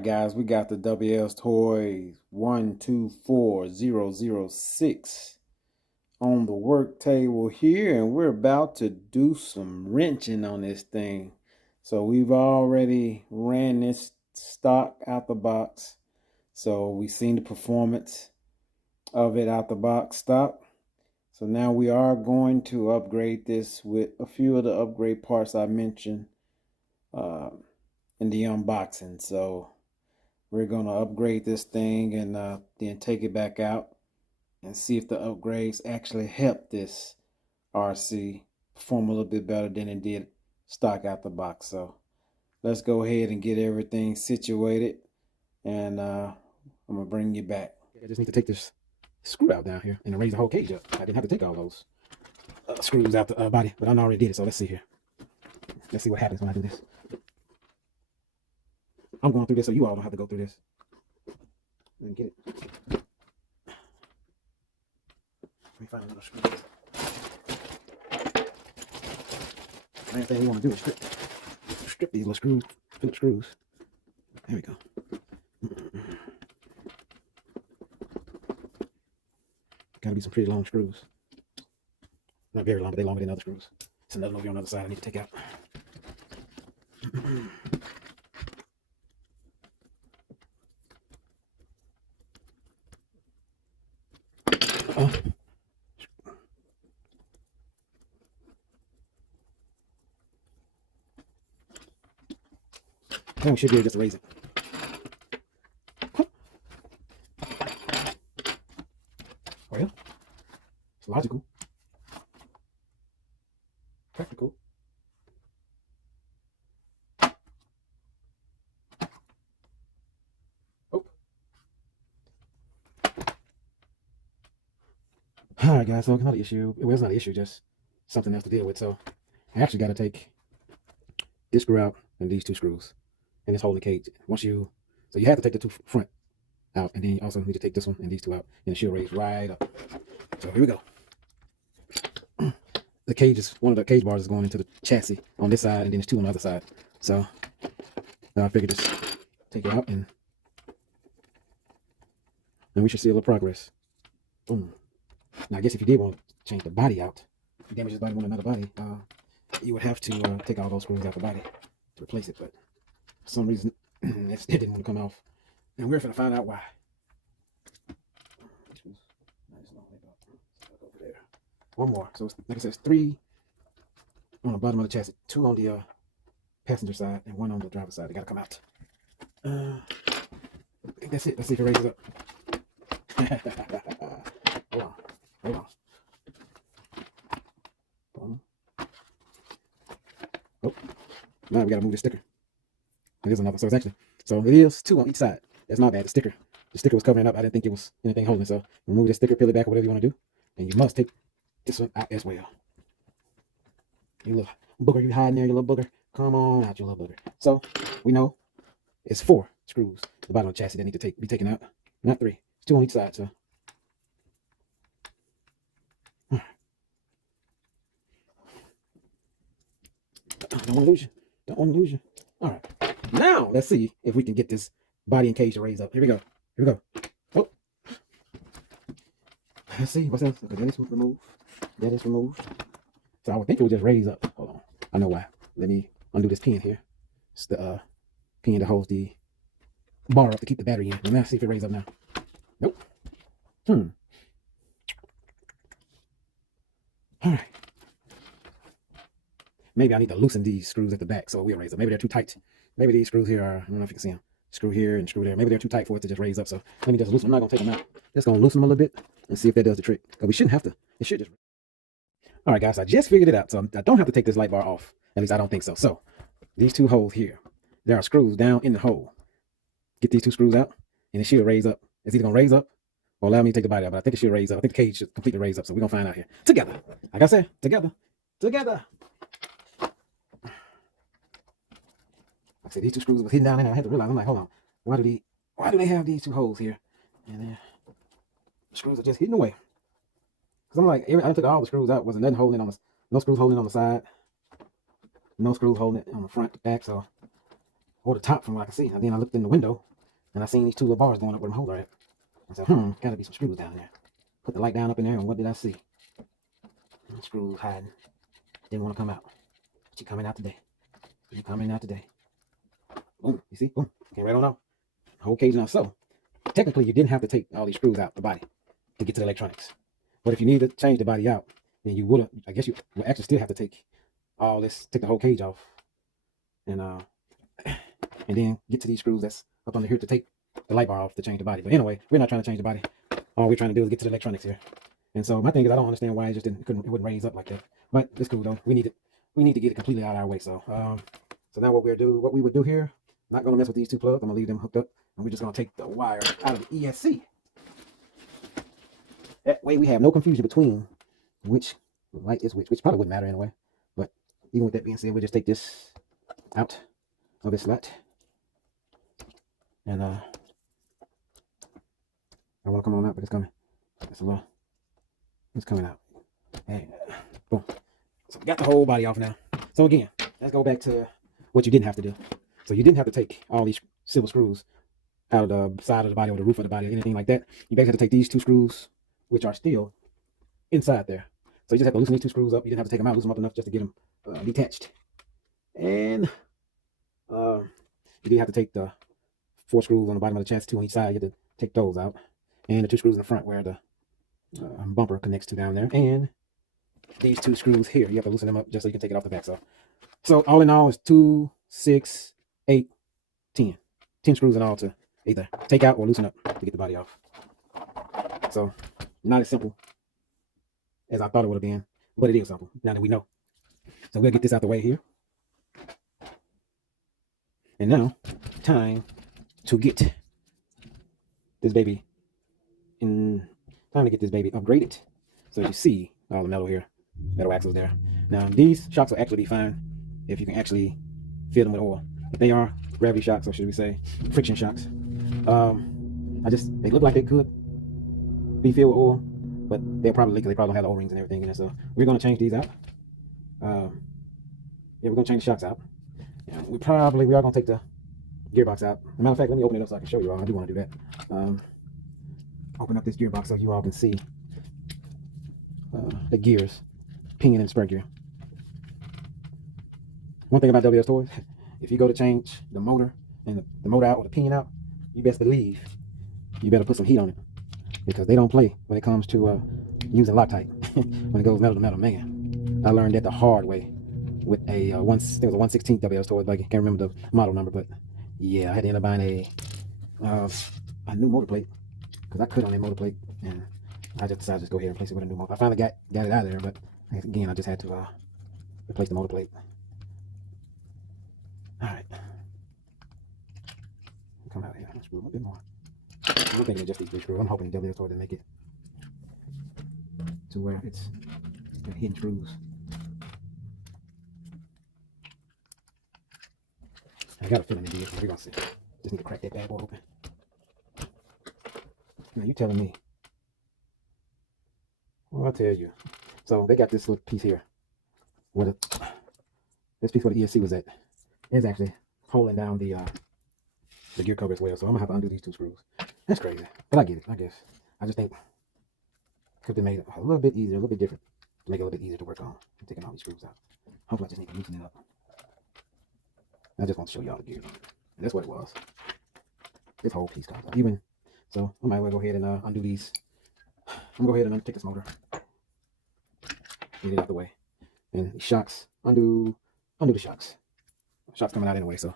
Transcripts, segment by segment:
right, guys, we got the Wltoys 124006 on the work table here, and we're about to do some wrenching on this thing. So we've already ran this stock out the box, so we've seen the performance of it out the box stock. So now we are going to upgrade this with a few of the upgrade parts I mentioned in the unboxing. So we're going to upgrade this thing and then take it back out and see if the upgrades actually help this RC perform a little bit better than it did stock out the box. So let's go ahead and get everything situated, and I'm going to bring you back. I just need to take this screw out down here and raise the whole cage up. I didn't have to take all those screws out the body, but I already did it. So let's see here. Let's see what happens when I do this. I'm going through this so you all don't have to go through this. And get it. Let me find another screw. The main thing you want to do is strip these little screws, Phillips screws. There we go. Gotta be some pretty long screws. Not very long, but they're longer than other screws. It's another over on the other side I need to take out. Then we should be able to just raise it. Well, it's logical. Practical. Oh. Alright guys, so another issue. Well, it's not an issue, just something else to deal with. So I actually got to take this screw out and these two screws. And it's holding the cage. So you have to take the two front out, and then you also need to take this one and these two out, and it should raise right up. So here we go. The cage is, one of the cage bars is going into the chassis on this side, and then there's two on the other side. So I figured just take it out, and we should see a little progress. Boom. Now I guess if you did want to change the body out, if you damage this body with another body, you would have to take all those screws out the body to replace it, but for some reason, it didn't want to come off. And we're going to find out why. One more. So, like I said, it's 3 on the bottom of the chassis, 2 on the passenger side, and 1 on the driver's side. They got to come out. I think that's it. Let's see if it raises up. Hold on. Hold on. Oh, now we got to move the sticker. It is another. So it's actually, so it is 2 on each side. That's not bad. The sticker was covering up. I didn't think it was anything holding. So remove the sticker, peel it back, or whatever you want to do. And you must take this one out as well. You little booger, you hiding there, you little booger. Come on out, you little booger. So we know it's 4 screws. The bottom of the chassis that need to be taken out. Not 3. It's 2 on each side. So don't want to lose you. Don't want to lose you. All right. Now let's see if we can get this body and cage to raise up. Here we go. Here we go. Oh. Let's see. What's else? Okay, that is removed. That is removed. So I would think it would just raise up. Hold on. I know why. Let me undo this pin here. It's the pin that holds the bar up to keep the battery in. Now see if it raises up now. Nope. All right. Maybe I need to loosen these screws at the back so it will raise up. Maybe they're too tight. Maybe these screws here are, I don't know if you can see them. Screw here and screw there. Maybe they're too tight for it to just raise up. So let me just loosen them. I'm not going to take them out. Just going to loosen them a little bit and see if that does the trick. Because we shouldn't have to. It should just. All right, guys. I just figured it out. So I don't have to take this light bar off. At least I don't think so. So these 2 holes here, there are screws down in the hole. Get these 2 screws out and it should raise up. It's either going to raise up or allow me to take the body out. But I think it should raise up. I think the cage should completely raise up. So we're going to find out here. Together. Like I said, together. Together. I said these 2 screws was hidden down in there. I had to realize, I'm like, hold on, why do they have these 2 holes here? And then the screws are just hidden away. Because I'm like, I took all the screws out, wasn't nothing holding on the, no screws holding on the side, no screws holding it on the front, the back, so, or the top from what I can see. And then I looked in the window, And I seen these two little bars going up where them holes are at. I said, gotta be some screws down there. Put the light down up in there, and what did I see? Screws hiding. Didn't want to come out. But she coming out today. She coming out today. Boom. You see? Boom. Came right on out. Whole cage now. So technically, you didn't have to take all these screws out the body to get to the electronics. But if you need to change the body out, then you would have. I guess you will actually still have to take all this, take the whole cage off, and then get to these screws that's up under here to take the light bar off to change the body. But anyway, we're not trying to change the body. All we're trying to do is get to the electronics here. And so my thing is, I don't understand why it just it wouldn't raise up like that. But it's cool though. We need to get it completely out of our way. So so now what we would do here, not gonna mess with these two plugs. I'm gonna leave them hooked up, and we're just gonna take the wire out of the ESC. That way we have no confusion between which light is which probably wouldn't matter anyway. But even with that being said, we'll just take this out of this slot. And I want to come on out, but it's coming. It's coming out. And boom. So we got the whole body off now. So again, let's go back to what you didn't have to do. So you didn't have to take all these silver screws out of the side of the body or the roof of the body or anything like that. You basically have to take these two screws, which are still inside there. So you just have to loosen these two screws up. You didn't have to take them out, loosen them up enough just to get them detached. And you didn't have to take the 4 screws on the bottom of the chassis, 2 on each side. You have to take those out. And the 2 screws in the front where the bumper connects to down there. And these 2 screws here, you have to loosen them up just so you can take it off the back. So all in all, it's 2, 6, 8, 10. 10 screws in all to either take out or loosen up to get the body off. So not as simple as I thought it would have been, but it is simple now that we know. So we'll get this out the way here. And now, time to get this baby upgraded. So you see all the metal here, metal axles there. Now these shocks will actually be fine if you can actually fill them with oil. They are gravity shocks, or should we say friction shocks. They look like they could be filled with oil, but they'll probably leak because they probably don't have the O-rings and everything in there. So we're gonna change these out. We're gonna change the shocks out. We are gonna take the gearbox out. As a matter of fact, let me open it up so I can show you all. I do want to do that. Open up this gearbox so you all can see the gears, pinion and spur gear. One thing about Wltoys, if you go to change the motor and the motor out or the pinion out, you best believe you better put some heat on it, because they don't play when it comes to using Loctite when it goes metal to metal. Man, I learned that the hard way with a 1/16 Wltoys buggy. Can't remember the model number, but yeah, I had to end up buying a new motor plate because I could on that motor plate, and I just decided to just go ahead and replace it with a new motor. I finally got it out of there, but again, I just had to replace the motor plate. All right, come out here. Let's screw a little bit more. I'm thinking of just these 3 screws. I'm hoping Wltoys to make it to where it's the hidden screws. I got a feeling it is. We're gonna see. Just need to crack that bad boy open. Now you telling me? Well, I'll tell you. So they got this little piece here, where this piece where the ESC was at is actually holding down the gear cover as well. So I'm gonna have to undo these 2 screws. That's crazy, but I get it. I guess I just think could be made a little bit easier, a little bit different, to make it a little bit easier to work on. I'm taking all these screws out. Hopefully, I just need to loosen it up. I just want to show y'all the gears. And that's what it was. This whole piece comes out. Even so, I might as well go ahead and undo these. I'm gonna go ahead and take this motor, get it out the way, and the shocks. Undo the shocks. Shocks coming out anyway. So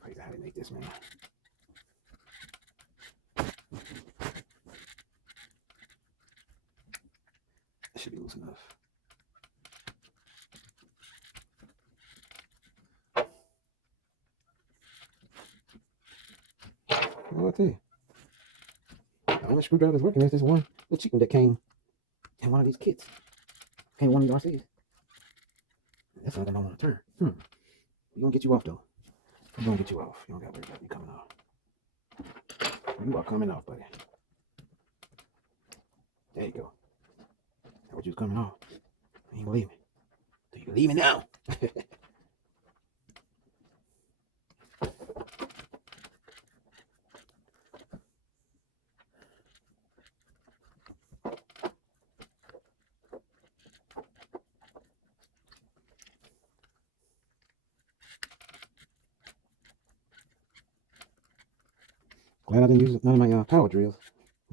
crazy how they make this, man. That should be loose enough. Well, I'll tell you. The only screwdriver that's working is this one, the cheap one that came in one of these kits. Came in one of these RCs. That's not the one I want to turn. We're gonna get you off though. We're gonna get you off. You don't gotta worry about you coming off. You are coming off, buddy. There you go. Told you was coming off. You ain't believe me. Do you believe me now? Glad I didn't use none of my power drills,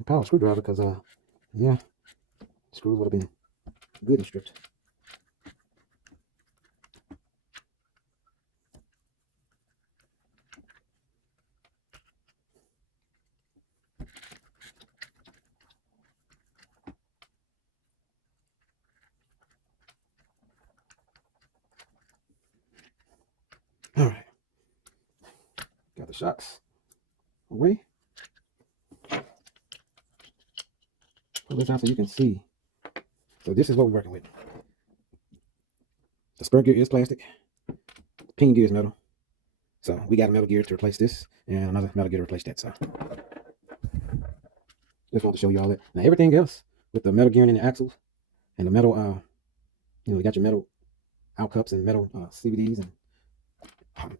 power screwdriver, because yeah, screws would have been good and stripped. All right, got the shocks away. Pull this out so you can see. So this is what we're working with. The spur gear is plastic. Pinion gear is metal. So we got a metal gear to replace this, and another metal gear to replace that. So just want to show you all that. Now everything else with the metal gearing in the axles and the metal, you got your metal out cups and metal CVDs and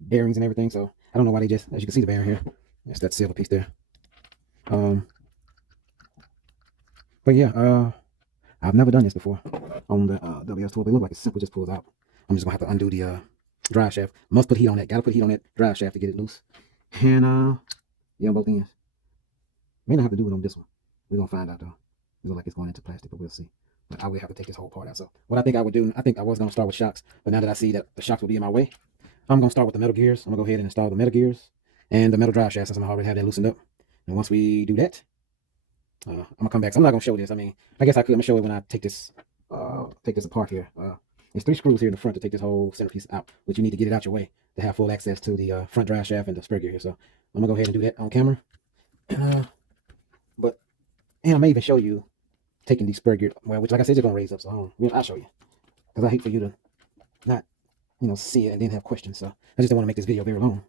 bearings and everything. So I don't know why they just, as you can see the bearing here, that's that silver piece there. But yeah, I've never done this before on the WS12. It looked like it simply just pulls out. I'm just gonna have to undo the drive shaft. Must put heat on that. Gotta put heat on that drive shaft to get it loose. And yeah, on both ends. May not have to do it on this one. We're gonna find out though. It looks like it's going into plastic, but we'll see. But I will have to take this whole part out. So what I think I would do, I think I was gonna start with shocks, but now that I see that the shocks will be in my way, I'm gonna start with the metal gears. I'm gonna go ahead and install the metal gears and the metal drive shaft since I already have that loosened up. And once we do that, I'm gonna come back. So I'm not gonna show this. I mean, I guess I could. I'm gonna show it when I take this apart here. There's 3 screws here in the front to take this whole centerpiece out, but you need to get it out your way to have full access to the front drive shaft and the spur gear here. So I'm gonna go ahead and do that on camera. But I may even show you taking these spur gear, well, which like I said, it's gonna raise up. So I'll show you because I hate for you to not, see it and then have questions. So I just don't want to make this video very long.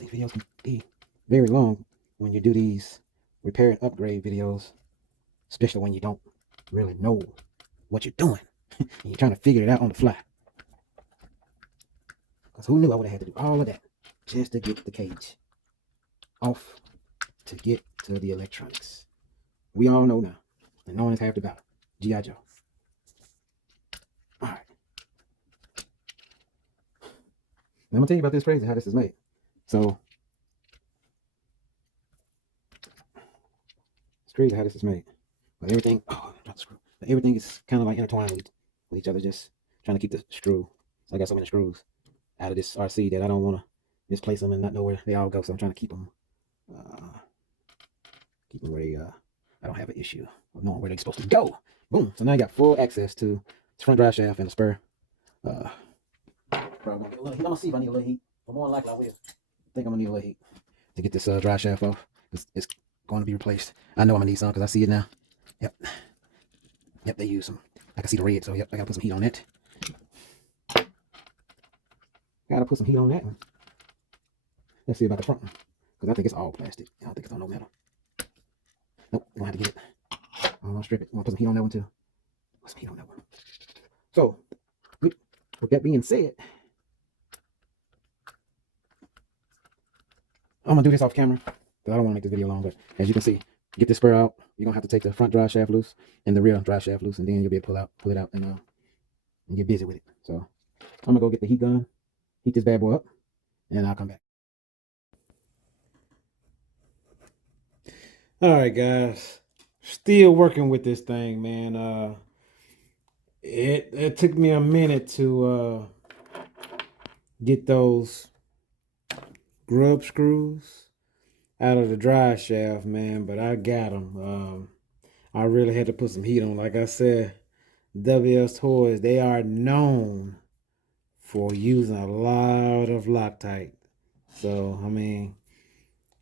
These videos can be very long when you do these repair and upgrade videos, especially when you don't really know what you're doing and you're trying to figure it out on the fly. Because who knew I would have had to do all of that just to get the cage off to get to the electronics. We all know now, and knowing is half the battle. G.I. Joe. All right. Now I'm gonna tell you about this crazy how this is made. So it's crazy how this is made. But everything, drop the screw. But everything is kind of like intertwined with each other, just trying to keep the screw. So I got so many screws out of this RC that I don't want to misplace them and not know where they all go. So I'm trying to keep them where they, I don't have an issue of knowing where they're supposed to go. Boom. So now I got full access to the front drive shaft and the spur. Probably gonna get a little heat. I'm gonna see if I need a little heat. But more than likely I will. I think I'm gonna need a little heat to get this drive shaft off. It's going to be replaced. I know I'm gonna need some because I see it now. Yep, they use some. I can see the red, so yep, I gotta put some heat on that. Gotta put some heat on that one. Let's see about the front one, because I think it's all plastic. I don't think it's on no metal. Nope, we're gonna have to get it. I'm gonna strip it. I'm gonna put some heat on that one too. Put some heat on that one. So, with that being said, I'm gonna do this off camera because I don't want to make this video long. But as you can see, get this spur out. You're gonna have to take the front drive shaft loose and the rear drive shaft loose, and then you'll be able to pull it out, and get busy with it. So I'm gonna go get the heat gun, heat this bad boy up, and I'll come back. All right, guys. Still working with this thing, man. It took me a minute to get those grub screws out of the drive shaft, man, but I got them. I really had to put some heat on. Like I said, Wltoys, they are known for using a lot of Loctite. So I mean,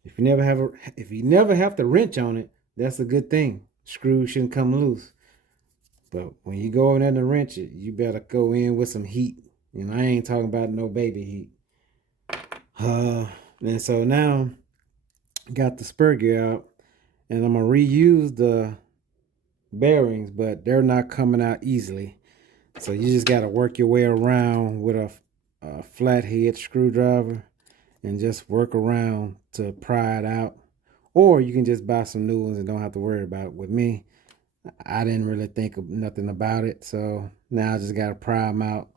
if you never have to wrench on it, that's a good thing. Screws shouldn't come loose. But when you go in there to wrench it, you better go in with some heat. I ain't talking about no baby heat. And so now got the spur gear out, and I'm gonna reuse the bearings, but they're not coming out easily. So you just got to work your way around with a flathead screwdriver and just work around to pry it out. Or you can just buy some new ones and don't have to worry about it. With me, I didn't really think of nothing about it. So now I just got to pry them out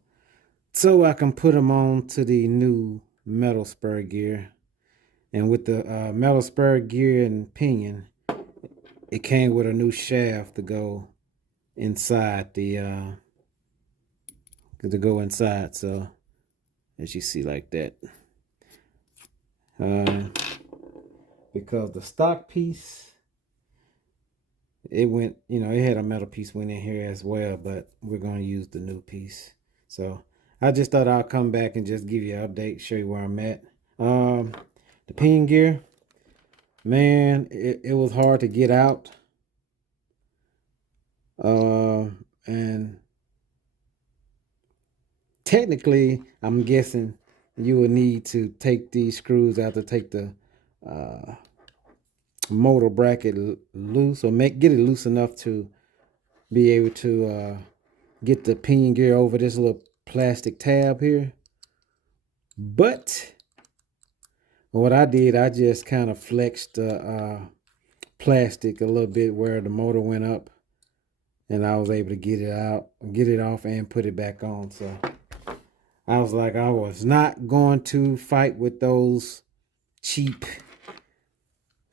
so I can put them on to the new metal spur gear. And with the metal spur gear and pinion, it came with a new shaft to go inside So as you see, like that. Because the stock piece, it went, it had a metal piece went in here as well, but we're going to use the new piece. So I just thought I'll come back and just give you an update, show you where I'm at. The pinion gear, man, it was hard to get out. And technically, I'm guessing you will need to take these screws out to take the motor bracket loose, or get it loose enough to be able to get the pinion gear over this little plastic tab here. But what I did, I just kind of flexed the plastic a little bit where the motor went up, and I was able to get it off and put it back on. So I was like, I was not going to fight with those cheap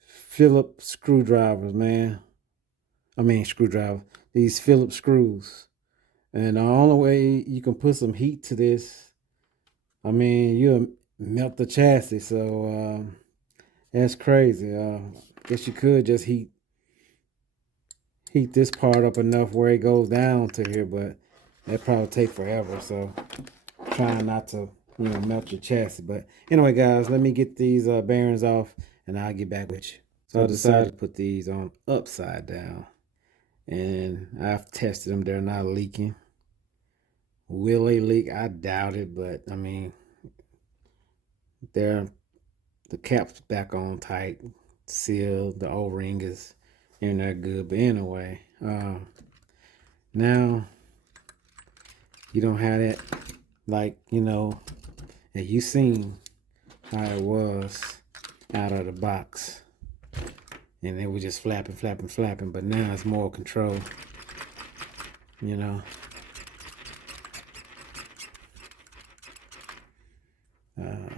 Phillips screwdrivers, man. These Phillips screws. And the only way you can put some heat to this, you'll melt the chassis. So that's crazy. Guess you could just heat this part up enough where it goes down to here, but that probably take forever. So trying not to, melt your chassis. But anyway, guys, let me get these bearings off and I'll get back with you. So I decided to put these on upside down, and I've tested them. They're not leaking. Will they leak? I doubt it, but the cap's back on tight, sealed. The O-ring is in there good. But anyway, now you don't have that, like, that you seen how it was out of the box, and it was just flapping. But now it's more control,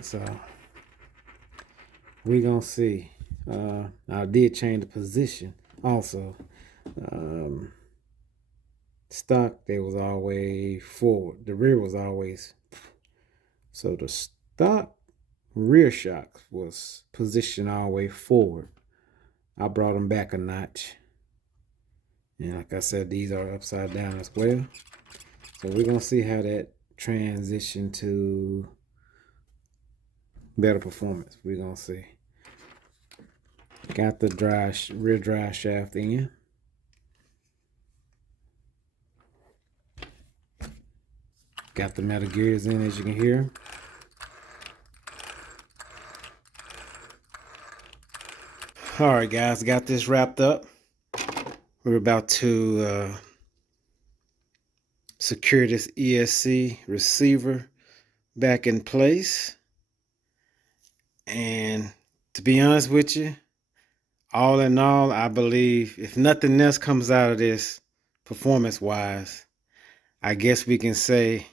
so we gonna see. I did change the position also. Stock, they was always forward. The rear was always, so the stock rear shock was positioned all the way forward. I brought them back a notch, and like I said, these are upside down as well. So we're gonna see how that transition to better performance. We're gonna see. Got the rear drive shaft in. Got the metal gears in, as you can hear. All right, guys, got this wrapped up. We're about to secure this ESC receiver back in place. And to be honest with you, all in all, I believe if nothing else comes out of this performance-wise, I guess we can say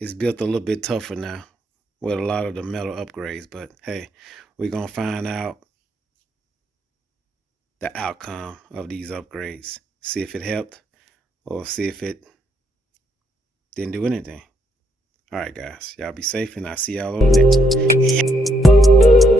it's built a little bit tougher now with a lot of the metal upgrades. But hey, we're going to find out the outcome of these upgrades. See if it helped or see if it didn't do anything. All right, guys. Y'all be safe, and I'll see y'all on the next one. Yeah.